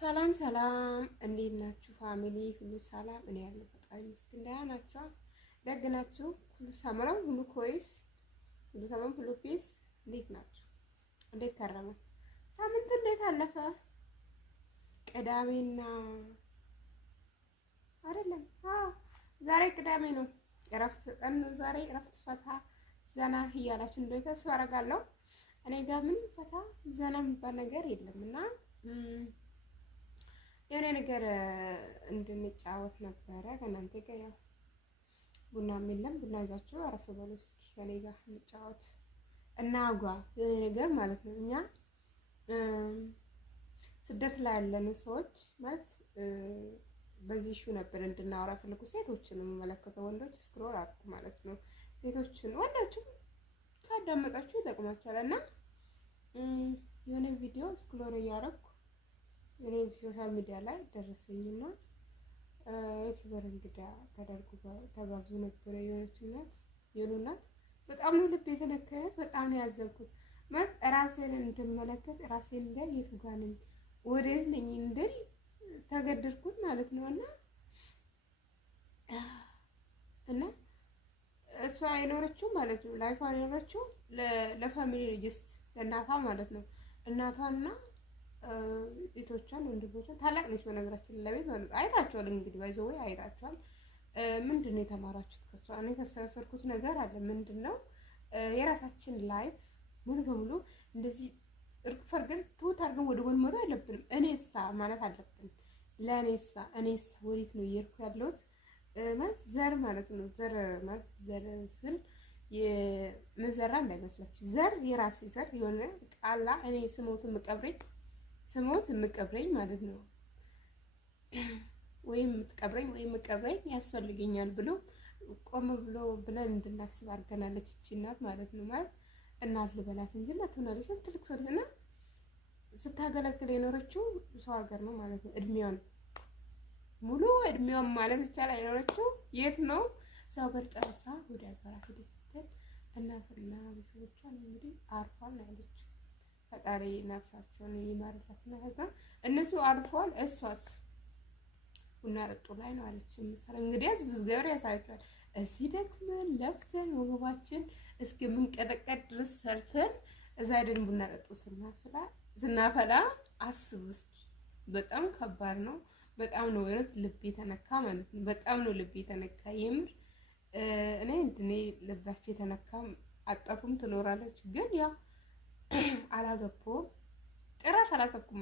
ሰላም ሰላም፣ እንዴት ናችሁ ፋሚሊ? ሁሉ ሰላም? እኔ ያለው ፈጣሪ ይመስገን ደህና ናችሁ? ደግ ናችሁ? ሁሉ ሰላም፣ ሁሉ ኮይስ፣ ሁሉ ሰላም፣ ሁሉ ፒስ። እንዴት ናችሁ? እንዴት ከረመ ሳምንቱ? እንዴት አለፈ? ቅዳሜና አይደለም? ዛሬ ቅዳሜ ነው። እረፍት ቀን ዛሬ። እረፍት ፈታ ዘና እያላችሁ እንደሆነ ተስፋ አደርጋለሁ። እኔ ጋር ምን ፈታ ዘና የሚባል ነገር የለምና የሆነ ነገር እንድንጫወት ነበረ ከእናንተ ጋር። ያው ቡናም የለም። ቡና ይዛችሁ አረፍ በሉ እስኪ ከኔ ጋር እንጫወት እና የሆነ ነገር ማለት ነው። እኛ ስደት ላይ ያለኑ ሰዎች ማለት በዚህ ሹ ነበር እንድናወራ ፈልጉ። ሴቶችን የሚመለከተው ወንዶች ስክሮል አድርጉ ማለት ነው። ሴቶችን ወንዶችም ካዳመጣችሁ ይጠቅማችኋል። እና የሆነ ቪዲዮ ስክሮል እያደረኩ እኔ ሶሻል ሚዲያ ላይ ደረሰኝና ዩቲዩበር እንግዳ ተጋብዞ ነበረ። የሆኑናት በጣም ነው ልብ የተነካት። በጣም ነው ያዘንኩት። ማለት ራሴን እንድመለከት ራሴን እንደ የቱ ጋር ነኝ ወዴት ነኝ እንድል ተገደድኩት ማለት ነው። እና እሷ የኖረችው ማለት ነው ላይፏ የኖረችው ለፋሚሊ ጀስት ለእናቷ ማለት ነው። እናቷና ቤቶቿን ወንድሞቿን ታላቅ ነች በነገራችን ለቤት ማለት አይታችኋል። እንግዲህ ባይዘው አይታችኋል። ምንድነው የተማራችሁት ከሷ? እኔ ከሰሰርኩት ነገር አለ። ምንድነው የራሳችን ላይፍ ሙሉ በሙሉ እንደዚህ እርግፍ አድርገን ትውት አድርገን ወደ ጎን መቶ አይለብንም። እኔሳ ማለት አለብን። ለእኔሳ እኔሳ ወዴት ነው እየሄድኩ ያለሁት ማለት ዘር ማለት ነው። ዘር ማለት ዘር ስል የመዘራ እንዳይመስላችሁ። ዘር የራሴ ዘር የሆነ ቃላ እኔ ስሞት የምቀብረኝ ማለት ነው። ወይም የምትቀብረኝ ወይም የምቀብረኝ ያስፈልገኛል ብሎ ቆም ብሎ ብለን እንድናስብ አድርገናለች እቺ እናት ማለት ነው። ማለት እናት ልበላት እንጂ እናት ሆናለች። ትልቅ ሰው እና ስታገለግል የኖረችው ሰው ሀገር ነው ማለት ነው። ሙሉ እድሜዋን ማለት ይቻላል የኖረችው የት ነው? ሰው ሀገር ጨርሳ ወደ ሀገራ ሄደች ስትል እናትና ቤተሰቦቿን እንግዲህ አርፏል ነው ያለችው። ፈጣሪ ነፍሳቸውን ይማርላትና ከዛ እነሱ አልፈዋል። እሷስ ቡና ጠጡ ላይ ነው አለች። ምሳሌ እንግዲህ ህዝብ ገብር ያሳያቸዋል። እዚህ ደክመን ለፍተን ወገባችን እስከምንቀጠቀጥ ድረስ ሰርተን እዛ ሄደን ቡና ጠጡ ስናፈላ አስቡ እስኪ። በጣም ከባድ ነው። በጣም ነው ወረት ልብ የተነካ ማለት ነው። በጣም ነው ልብ የተነካ የምር። እኔ ልባቸው የተነካም አጠፉም ትኖራለች ግን ያው አላገባሁም ጭራሽ አላሰብኩም።